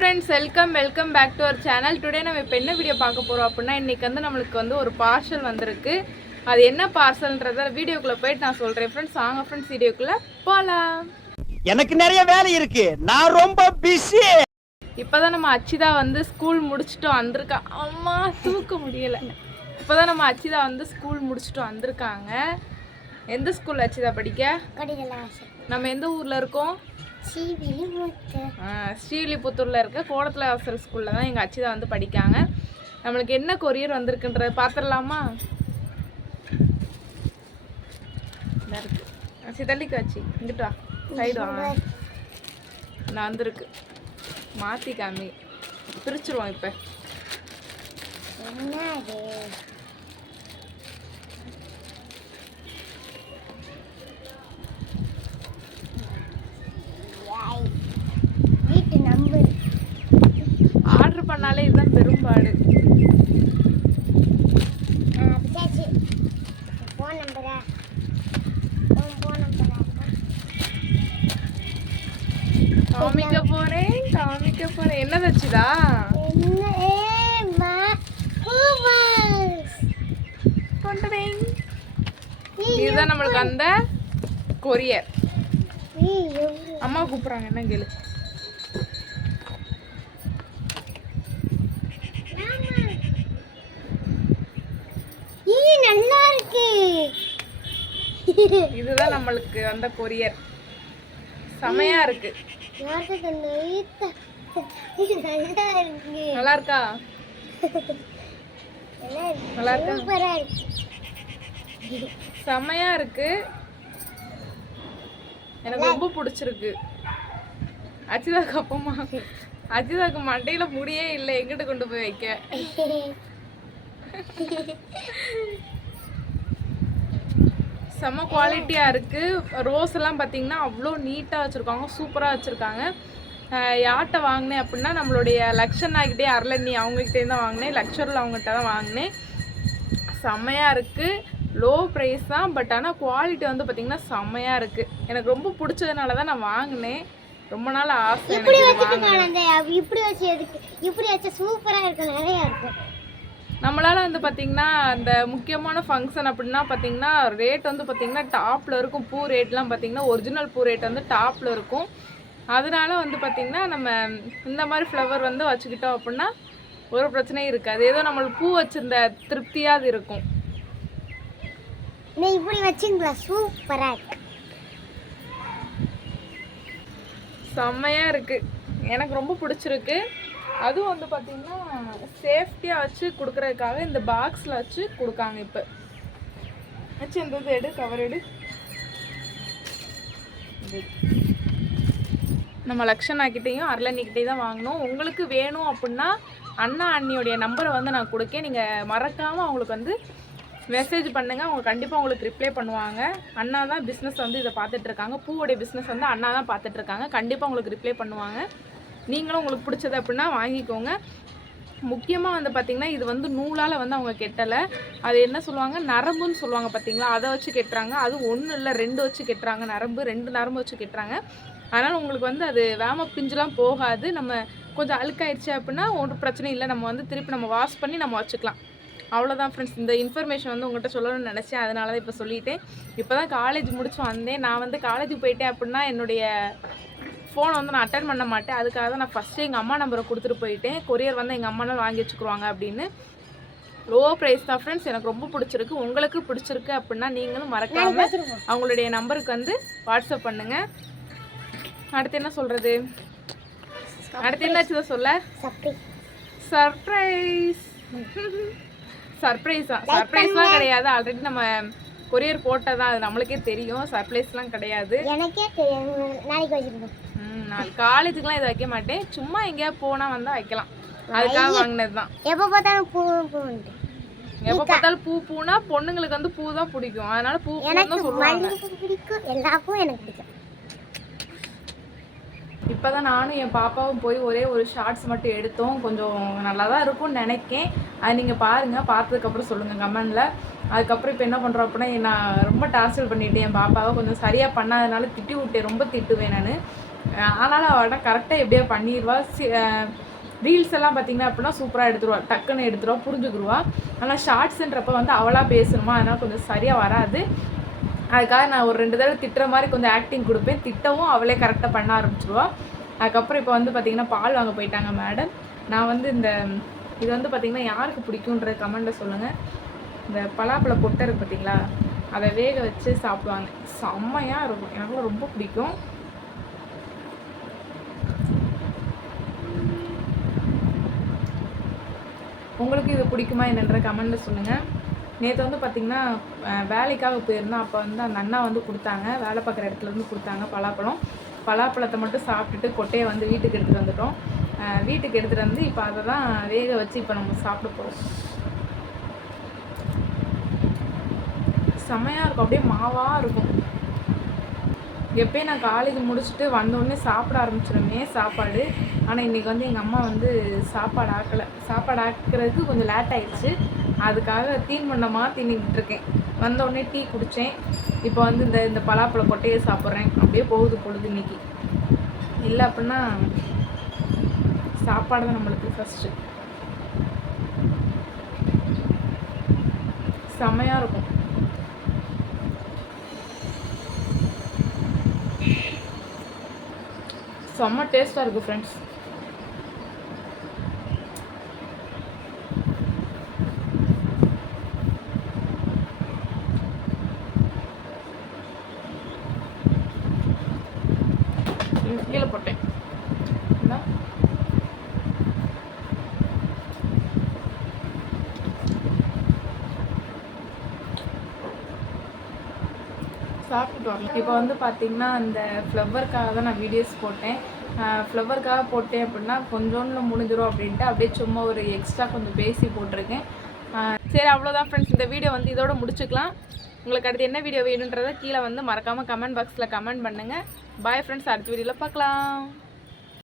Friends welcome back to our channel today நம்ம இப்போ என்ன வீடியோ பார்க்க போறோம் அப்படினா இன்னைக்கு வந்து நமக்கு வந்து ஒரு பார்சல் வந்திருக்கு. அது என்ன பார்சல்ன்றத வீடியோக்குள்ள போய் நான் சொல்றேன் फ्रेंड्स. வாங்க फ्रेंड्स வீடியோக்குள்ள போலாம். எனக்கு நிறைய வேலை இருக்கு. நான் ரொம்ப பிஸி. இப்போதான் நம்ம அச்சிதா வந்து ஸ்கூல் முடிச்சிட்டு வந்திருக்கா. அம்மா தூக்க முடியல. இப்போதான் நம்ம அச்சிதா வந்து ஸ்கூல் முடிச்சிட்டு வந்திருக்காங்க. எந்த ஸ்கூல் அச்சிதா படிக்க? நம்ம எந்த ஊர்ல இருக்கோம்? ஸ்ரீவில்லிபுத்தூர்ல இருக்க கோலத்துல வாசல் ஸ்கூல்ல தான் எங்க அச்சிதா வந்து படிக்காங்க. நம்மளுக்கு என்ன கொரியர் வந்திருக்குன்றத பாத்திரலாமா? சிதலிக்கு வச்சு இங்கிட்டு வா, சைடு வா. நான் வந்திருக்கு, மாத்தி காமி, பிரிச்சிருவோம். இப்ப ஆர்டர் பண்ணாலே இதுதான் பெரும்பாடு. காமிக்க போறேன் என்ன வச்சுதா? இதுதான் நம்மளுக்கு அந்த கொரியர். அம்மா கூப்பிடுறாங்க, என்ன கேளு. நல்லா இருக்கு. இதுதான் நம்மளுக்கு அந்த கொரியர். செமையா இருக்கு. நல்லா இருக்கா? நல்லா இருக்கா? செமையா இருக்கு. எனக்கு ரொம்ப பிடிச்சிருக்கு. அச்சிதாக்கு அப்பமா அச்சிதாக்கு மண்டையில முடியே இல்லை, எங்கிட்ட கொண்டு போய் வைக்க. செம்ம குவாலிட்டியா இருக்கு. ரோஸ் எல்லாம் பார்த்தீங்கன்னா அவ்வளோ நீட்டாக வச்சுருக்காங்க, சூப்பராக வச்சுருக்காங்க. யார்கிட்ட வாங்கினேன் அப்படின்னா நம்மளுடைய லக்ஷனாகிட்டே அரளண்ணி அவங்ககிட்டே தான் வாங்கினேன். லக்ஷரில் அவங்ககிட்ட தான் வாங்கினேன். செம்மையாக இருக்குது. லோ ப்ரைஸ் தான், பட் ஆனால் குவாலிட்டி வந்து பார்த்திங்கன்னா செம்மையாக இருக்குது. எனக்கு ரொம்ப பிடிச்சதுனால தான் நான் வாங்கினேன். ரொம்ப நாள் ஆசை. நம்மளால் வந்து பார்த்திங்கன்னா அந்த முக்கியமான ஃபங்க்ஷன் அப்படின்னா பார்த்திங்கன்னா ரேட் வந்து பார்த்திங்கன்னா டாப்பில் இருக்கும். பூ ரேட்லாம் பார்த்திங்கன்னா ஒரிஜினல் பூ ரேட் வந்து டாப்பில் இருக்கும். அதனால வந்து பார்த்திங்கன்னா நம்ம இந்த மாதிரி ஃப்ளவர் வந்து வச்சுக்கிட்டோம் அப்படின்னா ஒரு பிரச்சனையும் இருக்காது. ஏதோ நம்மளுக்கு பூ வச்சுருந்த திருப்தியாக இருக்கும். இப்படி வச்சுங்களா? சூப்பராக இருக்கு, செம்மையாக இருக்குது. எனக்கு ரொம்ப பிடிச்சிருக்கு. அதுவும் வந்து பார்த்திங்கன்னா சேஃப்டியாக வச்சு கொடுக்குறதுக்காக இந்த பாக்ஸில் வச்சு கொடுக்காங்க. இப்போ வச்சு இந்த இது எடு, கவர் எடு. நம்ம லக்ஷனாக்கிட்டையும் அரளண்ணிக்கிட்டையும் தான் வாங்கினோம். உங்களுக்கு வேணும் அப்படின்னா அண்ணா அண்ணியோடைய நம்பரை வந்து நான் கொடுக்கேன். நீங்கள் மறக்காமல் அவங்களுக்கு வந்து மெசேஜ் பண்ணுங்கள். அவங்க கண்டிப்பாக உங்களுக்கு ரிப்ளை பண்ணுவாங்க. அண்ணா தான் பிஸ்னஸ் வந்து இதை பார்த்துட்ருக்காங்க. பூவோடைய பிஸ்னஸ் வந்து அண்ணா தான் பார்த்துட்ருக்காங்க. கண்டிப்பாக உங்களுக்கு ரிப்ளை பண்ணுவாங்க. நீங்களும் உங்களுக்கு பிடிச்சது அப்படின்னா வாங்கிக்கோங்க. முக்கியமாக வந்து பார்த்திங்கன்னா இது வந்து நூலால் வந்து அவங்க கெட்டலை. அது என்ன சொல்லுவாங்க, நரம்புன்னு சொல்லுவாங்க பார்த்திங்களா, அதை வச்சு கெட்டுறாங்க. அது ஒன்றும் இல்லை, 2 வச்சு கெட்டுறாங்க. நரம்பு 2 நரம்பு வச்சு கெட்டுறாங்க. அதனால் உங்களுக்கு வந்து அது வேம பிஞ்சுலாம் போகாது. நம்ம கொஞ்சம் அழுக்காயிடுச்சு அப்படின்னா ஒன்றும் பிரச்சனை இல்லை. நம்ம வந்து திருப்பி நம்ம வாஷ் பண்ணி நம்ம வச்சுக்கலாம். அவ்வளோதான் ஃப்ரெண்ட்ஸ். இந்த இன்ஃபர்மேஷன் வந்து உங்கள்கிட்ட சொல்லணும்னு நினச்சேன். அதனால தான் இப்போ சொல்லிட்டேன். இப்போ தான் காலேஜ் முடிச்சு வந்தேன். நான் வந்து காலேஜுக்கு போயிட்டேன் அப்படின்னா என்னுடைய ஃபோனை வந்து நான் அட்டன் பண்ண மாட்டேன். அதுக்காக தான் நான் ஃபஸ்ட்டு எங்கள் அம்மா நம்பரை கொடுத்துட்டு போயிட்டேன். கொரியர் வந்து எங்கள் அம்மானால் வாங்கி வச்சுக்குருவாங்க அப்படின்னு. லோ ப்ரைஸ் தான் ஃப்ரெண்ட்ஸ். எனக்கு ரொம்ப பிடிச்சிருக்கு. உங்களுக்கு பிடிச்சிருக்கு அப்படின்னா நீங்களும் மறக்காமல் அவங்களுடைய நம்பருக்கு வந்து வாட்ஸ்அப் பண்ணுங்கள். அடுத்து என்ன சொல்கிறது, அடுத்து என்னாச்சு சொல்ல? சர்ப்ரைஸ். சர்ப்ரைஸா? சர்ப்ரைஸ்லாம் கிடையாது. ஆல்ரெடி நம்ம கொரியர் போட்டதான், அது நம்மளுக்கே தெரியும். சர்ப்ரைஸ்லாம் கிடையாது. எனக்கே தெரியும். நாளைக்கு வச்சிருக்கோம். நாளைக்கு காலேஜுக்குலாம் இதை வைக்க மாட்டேன். சும்மா எங்கேயா போனால் வந்தால் வைக்கலாம். அதுக்காக வாங்கினது தான். எப்போ பார்த்தாலும் பூ பூண்டு, எப்போ பார்த்தாலும் பூ பூனா பொண்ணுங்களுக்கு வந்து பூ தான் பிடிக்கும். அதனால பூ தான் சொல்லுவாங்க. பிடிக்கும், எல்லா பூவும் எனக்கு பிடிக்கும். இப்போ தான் நானும் என் பாப்பாவும் போய் ஒரே ஒரு ஷார்ட்ஸ் மட்டும் எடுத்தோம். கொஞ்சம் நல்லா தான் இருக்கும்னு நினைக்கேன். அது நீங்கள் பாருங்கள், பார்த்ததுக்கப்புறம் சொல்லுங்கள் கமெண்டில். அதுக்கப்புறம் இப்போ என்ன பண்ணுறோம் அப்படின்னா, நான் ரொம்ப டார்ச்சர் பண்ணிவிட்டேன். என் பாப்பாவை கொஞ்சம் சரியாக பண்ணாதனால திட்டி விட்டேன். ரொம்ப திட்டுவேன் நான். ஆனாலும் அவட கரெக்டாக எப்படியோ பண்ணிடுவா. ரீல்ஸ் எல்லாம் பார்த்தீங்கன்னா அப்படின்னா சூப்பராக எடுத்துருவா, டக்குன்னு எடுத்துருவா, புரிஞ்சுக்கிடுவா. ஆனால் ஷார்ட்ஸுன்றப்ப வந்து அவளாக பேசணுமா, அதனால் கொஞ்சம் சரியாக வராது. அதுக்காக நான் ஒரு 2 தடவை திட்டுற மாதிரி கொஞ்சம் ஆக்டிங் கொடுப்பேன். திட்டவும் அவளே கரெக்டாக பண்ண ஆரம்பிச்சிடுவா. அதுக்கப்புறம் இப்போ வந்து பார்த்திங்கன்னா பால் வாங்க போயிட்டாங்க மேடம். நான் வந்து இது வந்து பார்த்திங்கன்னா யாருக்கு பிடிக்குன்ற கமெண்ட்டில் சொல்லுங்கள். இந்த பலாப்பழ கொட்டை இருக்குது பார்த்தீங்களா, அதை வேக வச்சு சாப்பிடுவாங்க, செம்மையாக இருக்கும். எனக்கு ரொம்ப பிடிக்கும். உங்களுக்கு இது பிடிக்குமா என்னன்ற கமெண்ட்டில் சொல்லுங்கள். நேற்று வந்து பார்த்திங்கன்னா வேலைக்காக போயிருந்தோம். அப்போ வந்து அந்த அண்ணா வந்து கொடுத்தாங்க, வேலை பார்க்குற இடத்துலேருந்து கொடுத்தாங்க பலாப்பழத்தை மட்டும் சாப்பிட்டுட்டு கொட்டையை வந்து வீட்டுக்கு எடுத்துகிட்டு வந்துட்டோம். வீட்டுக்கு எடுத்துகிட்டு வந்து இப்போ அதை தான் வேக வச்சு இப்போ நம்ம சாப்பிட போகிறோம். செம்மையாக இருக்கும், அப்படியே மாவாக இருக்கும். எப்பயும் நான் காலேஜ் முடிச்சுட்டு வந்தோடனே சாப்பிட ஆரம்பிச்சிடுமே சாப்பாடு. ஆனால் இன்றைக்கி வந்து எங்கள் அம்மா வந்து சாப்பாடு ஆக்கிறதுக்கு கொஞ்சம் லேட் ஆயிடுச்சு. அதுக்காக தீன்மண்டமாக தின்னுக்கிட்டுருக்கேன். வந்தோடனே டீ குடித்தேன். இப்போ வந்து இந்த பலாப்பழ கொட்டையை சாப்பிட்றேன். அப்படியே போகுது பொழுது இன்னைக்கு. இல்லை அப்படின்னா சாப்பாடு தான் நம்மளுக்கு ஃபஸ்ட்டு. செம்மையாக இருக்கும். செம்ம டேஸ்ட்டாக இருக்குது ஃப்ரெண்ட்ஸ். கீழே போட்டேன். சாப்பிட்டுட்டு வரலாம். இப்போ வந்து பார்த்திங்கன்னா அந்த ஃப்ளவருக்காக தான் நான் வீடியோஸ் போட்டேன். ஃப்ளவருக்காக போட்டேன் அப்படின்னா கொஞ்சோன்னு முடிஞ்சிடும் அப்படின்ட்டு அப்படியே சும்மா ஒரு எக்ஸ்ட்ரா கொஞ்சம் பேசி போட்டிருக்கேன். சரி, அவ்வளோதான் ஃப்ரெண்ட்ஸ். இந்த வீடியோ வந்து இதோட முடிச்சுக்கலாம். உங்களுக்கு அடுத்து என்ன வீடியோ வேணுன்றதை கீழே வந்து மறக்காமல் கமெண்ட் பாக்ஸில் கமெண்ட் பண்ணுங்கள். பாய் ஃப்ரெண்ட்ஸ், அடுத்த வீடியோவில் பார்க்கலாம்.